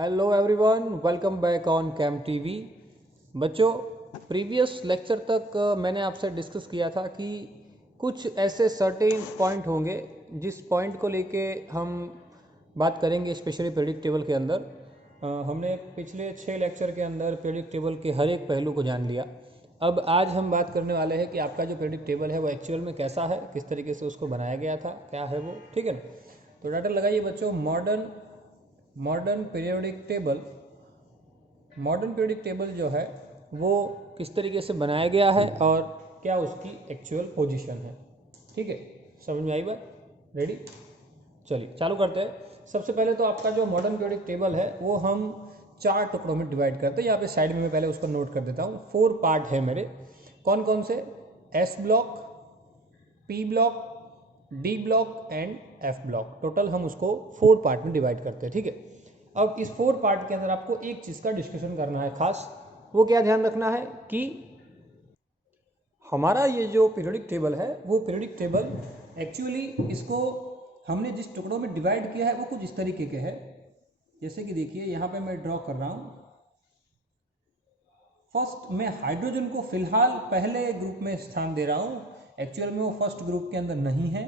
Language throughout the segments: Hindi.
Hello everyone, welcome back on cam TV. बच्चों, प्रीवियस लेक्चर तक मैंने आपसे डिस्कस किया था कि कुछ ऐसे सर्टेन पॉइंट होंगे जिस पॉइंट को लेके हम बात करेंगे, स्पेशली प्रेडिक्ट टेबल के अंदर। हमने पिछले 6 लेक्चर के अंदर प्रेडिक्ट टेबल के हर एक पहलू को जान लिया। अब आज हम बात करने वाले हैं कि आपका जो प्रेडिक्ट टेबल है वो एक्चुअल में कैसा है, किस तरीके से उसको बनाया गया था, क्या है वो, ठीक है ना। तो टाइटल लगाइए बच्चों, मॉडर्न पीरियोडिक टेबल जो है वो किस तरीके से बनाया गया है और क्या उसकी एक्चुअल पोजीशन है। ठीक है, समझ में आई बात? रेडी, चलिए चालू करते हैं। सबसे पहले तो आपका जो मॉडर्न पीरियोडिक टेबल है वो हम 4 टुकड़ों में डिवाइड करते हैं। यहाँ पे साइड में मैं पहले उसको नोट कर देता हूँ। 4 पार्ट है मेरे। कौन कौन से? S block, P block, D block and F block. Total हम उसको 4 पार्ट में डिवाइड करते हैं। ठीक है, अब इस 4 पार्ट के अंदर आपको एक चीज़ का डिस्कशन करना है खास। वो क्या ध्यान रखना है कि हमारा ये जो पीरियोडिक टेबल है वो पीरियोडिक टेबल एक्चुअली इसको हमने जिस टुकड़ों में डिवाइड किया है वो कुछ इस तरीके के है। जैसे कि देखिए यहाँ पे मैं ड्रॉ कर रहा हूँ। फर्स्ट मैं हाइड्रोजन को फिलहाल पहले ग्रुप में स्थान दे रहा हूँ। एक्चुअल में वो फर्स्ट ग्रुप के अंदर नहीं है।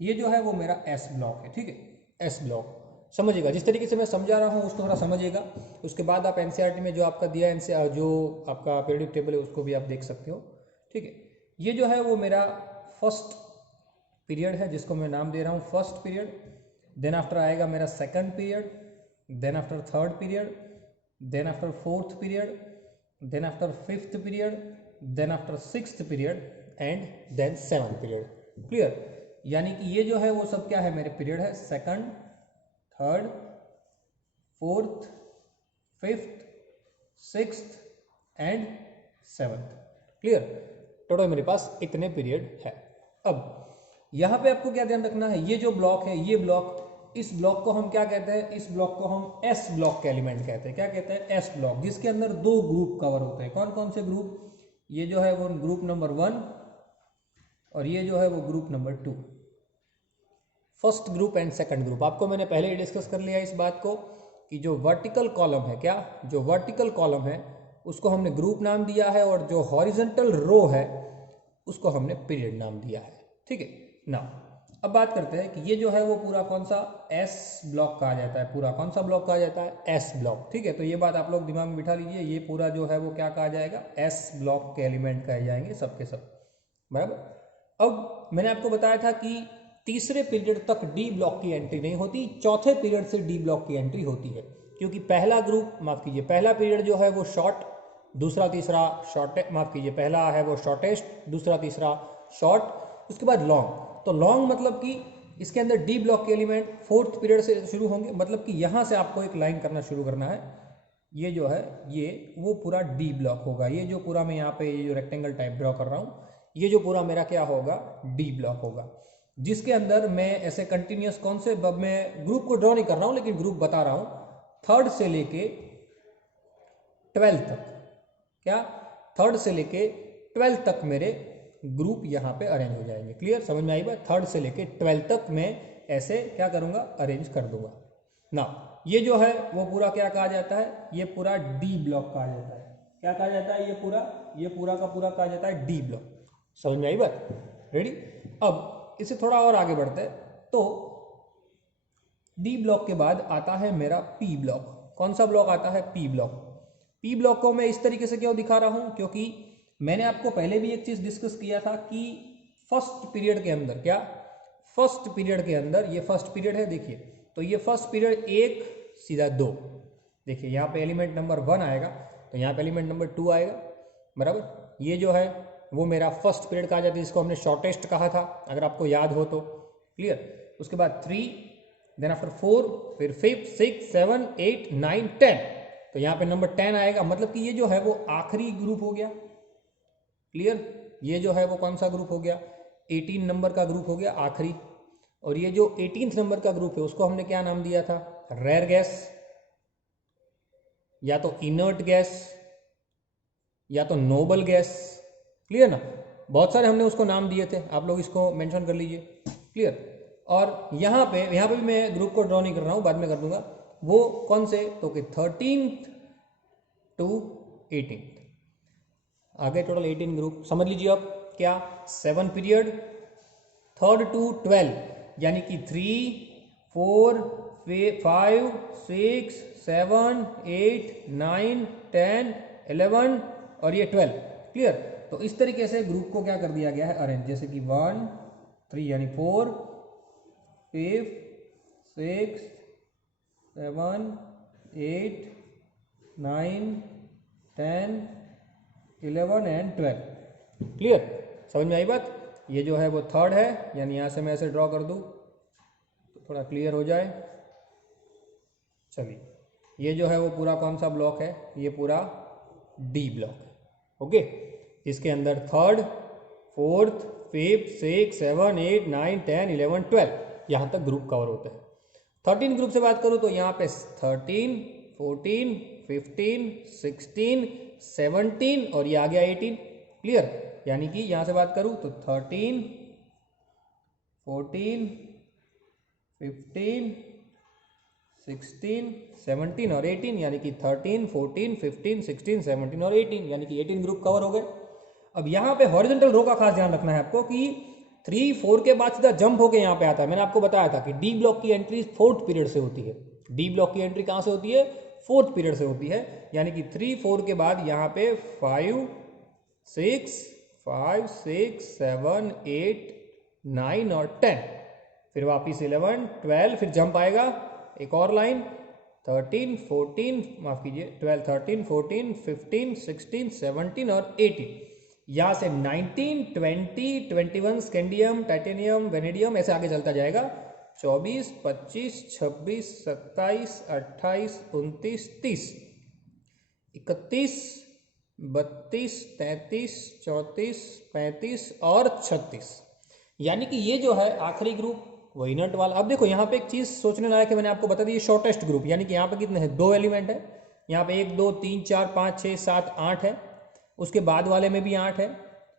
ये जो है वो मेरा एस ब्लॉक है। ठीक है, एस ब्लॉक समझिएगा। जिस तरीके से मैं समझा रहा हूँ उसको थोड़ा समझिएगा। उसके बाद आप एनसीईआरटी में जो आपका दिया है, जो आपका पीरियोडिक टेबल है, उसको भी आप देख सकते हो। ठीक है, ये जो है वो मेरा फर्स्ट पीरियड है जिसको मैं नाम दे रहा हूँ फर्स्ट पीरियड। देन आफ्टर आएगा मेरा second period, then after third period, then after fourth period, then after fifth period, then after sixth period and then seventh period. Clear? यानी कि ये जो है वो सब क्या है, मेरे पीरियड है। Second, third, fourth, fifth, sixth and seventh. Clear? Total मेरे पास इतने पीरियड है। अब यहाँ पे आपको क्या ध्यान रखना है, ये जो ब्लॉक है, ये ब्लॉक, इस ब्लॉक को हम क्या कहते हैं? इस ब्लॉक को हम एस ब्लॉक के एलिमेंट कहते हैं। क्या कहते हैं? एस ब्लॉक, जिसके अंदर 2 ग्रुप कवर होते हैं। कौन कौन से ग्रुप? ये जो है वो ग्रुप नंबर 1 और ये जो है वो group number 2। First group and second group. आपको मैंने पहले ही डिस्कस कर लिया इस बात को कि जो वर्टिकल कॉलम है, क्या जो वर्टिकल कॉलम है उसको हमने ग्रुप नाम दिया है और जो हॉरिजॉन्टल रो है उसको हमने पीरियड नाम दिया है। ठीक है ना। अब बात करते हैं कि ये जो है वो पूरा कौन सा एस ब्लॉक कहा जाता है। पूरा कौन सा ब्लॉक कहा जाता है? S block. ठीक है, तो ये बात आप लोग दिमाग में बिठा लीजिए। ये पूरा जो है वो क्या कहा जाएगा? एस ब्लॉक के एलिमेंट कहे जाएंगे सबके सब। बराबर। अब मैंने आपको बताया था कि तीसरे पीरियड तक डी ब्लॉक की एंट्री नहीं होती, चौथे पीरियड से डी ब्लॉक की एंट्री होती है। क्योंकि पहला ग्रुप, माफ कीजिए, पहला पीरियड जो है वो शॉर्ट, दूसरा तीसरा शॉर्ट, माफ कीजिए, पहला है वो शॉर्टेस्ट, दूसरा तीसरा शॉर्ट, उसके बाद लॉन्ग। तो लॉन्ग मतलब कि इसके अंदर डी ब्लॉक के एलिमेंट फोर्थ पीरियड से शुरू होंगे। मतलब कि यहाँ से आपको एक लाइन करना शुरू करना है। ये जो है ये वो पूरा डी ब्लॉक होगा। ये जो पूरा मैं यहाँ पे ये जो रेक्टेंगल टाइप ड्रॉ कर रहा हूँ, ये जो पूरा मेरा क्या होगा? डी ब्लॉक होगा, जिसके अंदर मैं ऐसे कंटिन्यूस कौन से, मैं ग्रुप को ड्रॉ नहीं कर रहा हूँ लेकिन ग्रुप बता रहा हूँ, थर्ड से लेके 12 तक। क्या? थर्ड से लेके 12 तक मेरे ग्रुप यहाँ पे अरेंज हो जाएंगे। क्लियर? समझ में आई बात? थर्ड से लेके 12 तक मैं ऐसे क्या करूँगा? अरेंज कर दूंगा ना। ये जो है वो पूरा क्या कहा जाता है? ये पूरा डी ब्लॉक कहा जाता है। क्या कहा जाता है? ये पूरा का पूरा कहा जाता है डी ब्लॉक। समझ में आई बात? रेडी? अब इसे थोड़ा और आगे बढ़ते हैं। तो डी ब्लॉक के बाद आता है मेरा पी ब्लॉक। कौन सा ब्लॉक आता है? P block. पी ब्लॉक को मैं इस तरीके से क्यों दिखा रहा हूं? क्योंकि मैंने आपको पहले भी एक चीज डिस्कस किया था कि फर्स्ट पीरियड के अंदर, क्या फर्स्ट पीरियड के अंदर, ये फर्स्ट पीरियड है देखिए, तो ये फर्स्ट पीरियड 1 सीधा 2, देखिए यहाँ पे एलिमेंट नंबर 1 आएगा तो यहाँ पे एलिमेंट नंबर 2 आएगा। बराबर। ये जो है वो मेरा फर्स्ट पीरियड कहा जाता है, जिसको हमने शॉर्टेस्ट कहा था अगर आपको याद हो तो। क्लियर? उसके बाद 3, देन आफ्टर 4, फिर 5, 6, 7, 8, 9, 10, तो यहाँ पे नंबर 10 आएगा। मतलब कि ये जो है वो आखिरी ग्रुप हो गया। क्लियर? ये जो है वो कौन सा ग्रुप हो गया? 18 नंबर का ग्रुप हो गया आखिरी। और ये जो 18th नंबर का ग्रुप है उसको हमने क्या नाम दिया था? रेयर गैस, या तो इनर्ट गैस, या तो नोबल गैस। क्लियर ना? बहुत सारे हमने उसको नाम दिए थे, आप लोग इसको मेंशन कर लीजिए। क्लियर? और यहाँ पे भी मैं ग्रुप को ड्रॉ नहीं कर रहा हूँ, बाद में कर दूंगा। वो कौन से, तो कि 13th to 18th, आगे टोटल 18 ग्रुप। समझ लीजिए अब क्या, 7 पीरियड 3rd to 12, यानी कि 3, 4, 5, 6, 7, 8, 9, 10, 11 और ये 12। क्लियर। तो इस तरीके से ग्रुप को क्या कर दिया गया है, अरेंज, जैसे कि 1, 3 यानी 4, 5, 6, 7, 8, 9, 10, 11 एंड 12। क्लियर, समझ में आई बात। ये जो है वो 3rd है, यानी यहाँ से मैं ऐसे ड्रॉ कर दूँ तो थोड़ा क्लियर हो जाए। चलिए, ये जो है वो पूरा कौन सा ब्लॉक है, ये पूरा डी ब्लॉक है। ओके, इसके अंदर 3rd, 4th, 5th, 6, 7, 8, 9, 10, 11, 12 यहाँ तक ग्रुप कवर होते हैं। 13 ग्रुप से बात करूँ तो यहाँ पे 13, 14, 15, 16, 17 और ये आ गया 18। क्लियर, यानी कि यहाँ से बात करूँ तो 13, 14, 15, 16, 17 और 18, यानी कि 13, 14, 15, 16, 17 और 18, यानी कि 18 ग्रुप कवर हो गए। अब यहाँ पे हॉरिजॉन्टल रो का खास ध्यान रखना है आपको कि 3, 4 के बाद सीधा जंप होके यहाँ पे आता है। मैंने आपको बताया था कि डी ब्लॉक की एंट्री 4th पीरियड से होती है। डी ब्लॉक की एंट्री कहाँ से होती है, 4th पीरियड से होती है, यानी कि 3, 4 के बाद यहाँ पे 5, 6, 7, 8, 9 और 10, फिर वापिस 11, 12, फिर जंप आएगा एक और लाइन 13, 14, माफ कीजिए 12, 13, 14, 15, 16, 17 और 18। यहाँ से 19, 20, 21 स्कैंडियम, टाइटेनियम, वेनेडियम ऐसे आगे चलता जाएगा। 24, 25, 26, 27, 28, 29, 30, 31, 32, 33, 34, 35 और 36, यानी कि ये जो है आखिरी ग्रुप वही नट वाला। अब देखो यहाँ पे एक चीज सोचने लायक है, मैंने आपको बता दी, शॉर्टेस्ट ग्रुप, यानी कि यहाँ पे कितने हैं, 2 एलिमेंट है। यहाँ पे 1, 2, 3, 4, 5, 6, 7, 8 है। उसके बाद वाले में भी 8 है,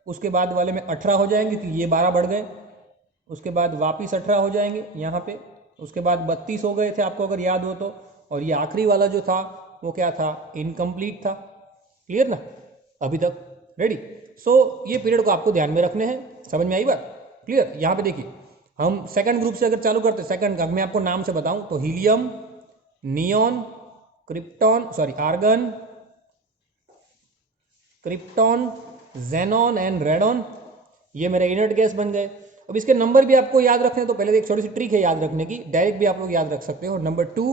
उसके बाद वाले में 18 हो जाएंगे कि ये 12 बढ़ गए, उसके बाद वापिस 18 हो जाएंगे यहाँ पे, उसके बाद 32 हो गए थे आपको अगर याद हो तो, और ये आखिरी वाला जो था वो क्या था, इनकम्प्लीट था। क्लियर ना अभी तक, रेडी। सो ये पीरियड को आपको ध्यान में रखने हैं, समझ में आई बात। क्लियर, यहाँ पे देखिए हम सेकंड ग्रुप से अगर चालू करते हैं, सेकंड का मैं आपको नाम से बताऊं तो helium, neon, krypton, sorry argon, krypton, xenon and radon, ये मेरे इनर्ट गैस बन गए। अब इसके नंबर भी आपको याद रखने हैं, तो पहले एक छोटी सी ट्रिक है याद रखने की, डायरेक्ट भी आप लोग याद रख सकते हो। Number 2,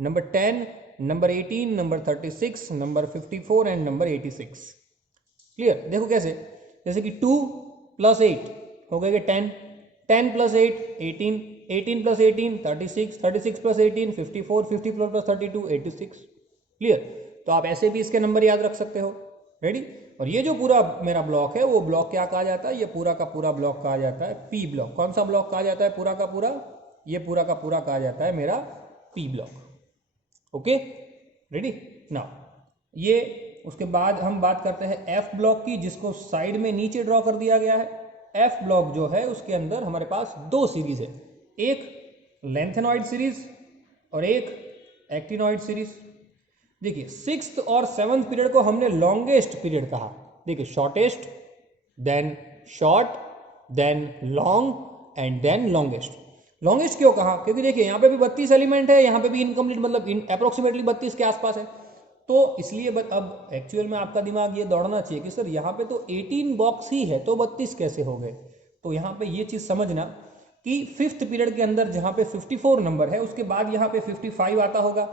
number 10, number 18, number 36, number 54 and number 86। Clear, देखो कैसे, जैसे कि 2 + 8 हो गए 10, 10 + 8 18, 18 + 18 36, 36 + 18 54, 54 + 32 86। क्लियर, तो आप ऐसे भी इसके नंबर याद रख सकते हो। रेडी, और ये जो पूरा मेरा ब्लॉक है वो ब्लॉक क्या कहा जाता है, ये पूरा का पूरा ब्लॉक कहा जाता है पी ब्लॉक। कौन सा ब्लॉक कहा जाता है पूरा का पूरा, ये पूरा का पूरा कहा जाता है मेरा P block. Okay, ready now. ये उसके बाद हम बात करते हैं एफ ब्लॉक की, जिसको साइड में नीचे ड्रॉ कर दिया गया है। एफ ब्लॉक जो है उसके अंदर हमारे पास 2 सीरीज है, एक लेंथेनॉइड सीरीज और एक एक्टिनॉइड सीरीज। देखिए 6th और 7th पीरियड को हमने लॉन्गेस्ट पीरियड कहा। देखिए shortest, then short, then long and then longest. Longest क्यों कहा, क्योंकि देखिए यहाँ पे भी 32 एलिमेंट है, यहाँ पे भी इनकम्प्लीट मतलब अप्रोक्सीमेटली 32 के आसपास है, तो इसलिए अब एक्चुअल में आपका दिमाग ये दौड़ना चाहिए कि सर यहाँ पे तो 18 बॉक्स ही है तो 32 कैसे हो गए। तो यहाँ पे ये चीज़ समझना कि 5th पीरियड के अंदर जहाँ पे 54 नंबर है, उसके बाद यहाँ पे 55 आता होगा,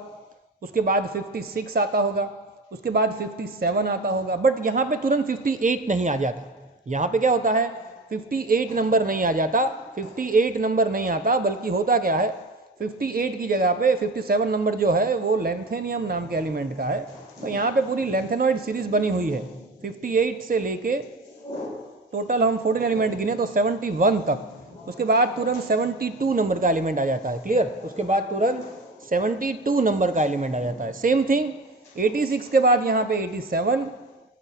उसके बाद 56 आता होगा, उसके बाद 57 आता होगा, बट यहाँ पे तुरंत 58 नहीं आ जाता। यहाँ पे क्या होता है, 58 नंबर नहीं आ जाता, 58 नंबर नहीं आता, बल्कि होता क्या है 58 की जगह पे 57 नंबर जो है वो लेंथेनियम नाम के एलिमेंट का है। तो यहाँ पे पूरी लेंथेनॉइड सीरीज बनी हुई है 58 से लेके टोटल हम 14 एलिमेंट गिने तो 71 तक, उसके बाद तुरंत 72 नंबर का एलिमेंट आ जाता है। क्लियर, उसके बाद तुरंत 72 नंबर का एलिमेंट आ जाता है। सेम थिंग 86 के बाद यहाँ पे 87,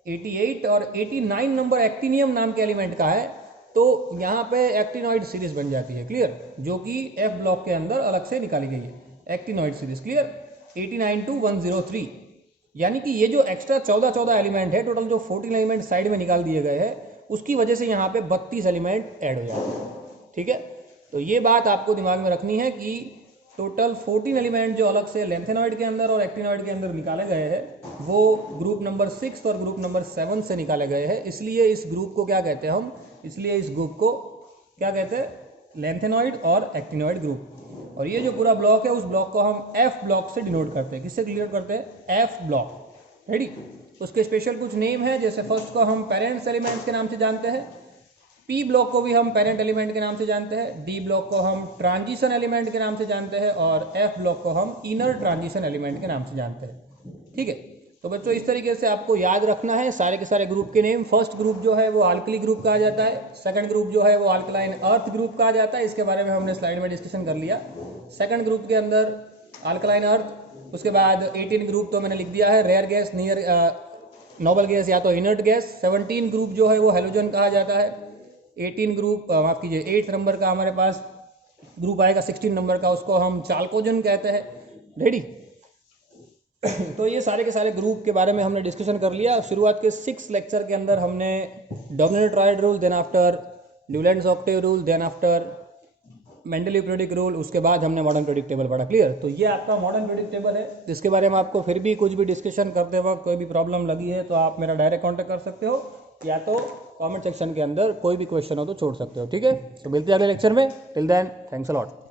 88 और 89 नंबर एक्टिनियम नाम के एलिमेंट का है, तो यहाँ पे एक्टिनॉइड सीरीज बन जाती है, क्लियर, जो कि एफ ब्लॉक के अंदर अलग से निकाली गई है एक्टिनॉइड सीरीज, क्लियर। 89 to 103, यानी कि ये जो एक्स्ट्रा 14 एलिमेंट है, टोटल जो 14 एलिमेंट साइड में निकाल दिए गए हैं, उसकी वजह से यहाँ पे 32 एलिमेंट ऐड हो जाते हैं, ठीक है। तो ये बात आपको दिमाग में रखनी है कि टोटल 14 एलिमेंट जो अलग से लेंथेनॉइड के अंदर और एक्टिनॉइड के अंदर निकाले गए हैं, वो ग्रुप नंबर 6 और ग्रुप नंबर 7 से निकाले गए हैं। इसलिए इस ग्रुप को क्या कहते हैं हम, इसलिए इस ग्रुप को क्या कहते हैं, लेंथेनॉइड और एक्टिनॉइड ग्रुप। और ये जो पूरा ब्लॉक है, उस ब्लॉक को हम एफ ब्लॉक से डिनोट करते हैं। किससे डिनोट करते हैं, एफ ब्लॉक, रेडी। उसके स्पेशल कुछ नेम है, जैसे फर्स्ट को हम पेरेंट्स एलिमेंट्स के नाम से जानते हैं, पी ब्लॉक को भी हम पेरेंट एलिमेंट के नाम से जानते हैं, डी ब्लॉक को हम ट्रांजिशन एलिमेंट के नाम से जानते हैं, और एफ ब्लॉक को हम इनर ट्रांजिशन एलिमेंट के नाम से जानते हैं, ठीक है। तो बच्चों इस तरीके से आपको याद रखना है सारे के सारे ग्रुप के नेम। फर्स्ट ग्रुप जो है वो अल्कली ग्रुप कहा जाता है, सेकंड ग्रुप जो है वो अल्कलाइन अर्थ ग्रुप कहा जाता है, इसके बारे में हमने स्लाइड में डिस्कशन कर लिया। सेकंड ग्रुप के अंदर अल्कलाइन अर्थ, उसके बाद 18 ग्रुप तो मैंने लिख दिया है, rare gas, near noble gas या तो इनर्ट गैस। 17 ग्रुप जो है वो हेलोजन कहा जाता है। 18 ग्रुप माफ कीजिए 8 नंबर का हमारे पास ग्रुप आएगा 16 नंबर का, उसको हम चाल्कोजन कहते हैं, रेडी। तो ये सारे के सारे ग्रुप के बारे में हमने डिस्कशन कर लिया। शुरुआत के 6 लेक्चर के अंदर हमने dominant triad rule, then after ड्यूलैंड्स octave rule, then after Mendeleev periodic rule, उसके बाद हमने मॉडर्न पीरियोडिक टेबल पढ़ा, क्लियर। तो ये आपका मॉडर्न पीरियोडिक टेबल है, जिसके बारे में आपको फिर भी कुछ भी डिस्कशन करते वक्त कोई भी प्रॉब्लम लगी है तो आप मेरा डायरेक्ट कॉन्टैक्ट कर सकते हो, या तो कमेंट सेक्शन के अंदर कोई भी क्वेश्चन हो तो छोड़ सकते हो, ठीक है। तो मिलते हैं अगले लेक्चर में, till then thanks a lot.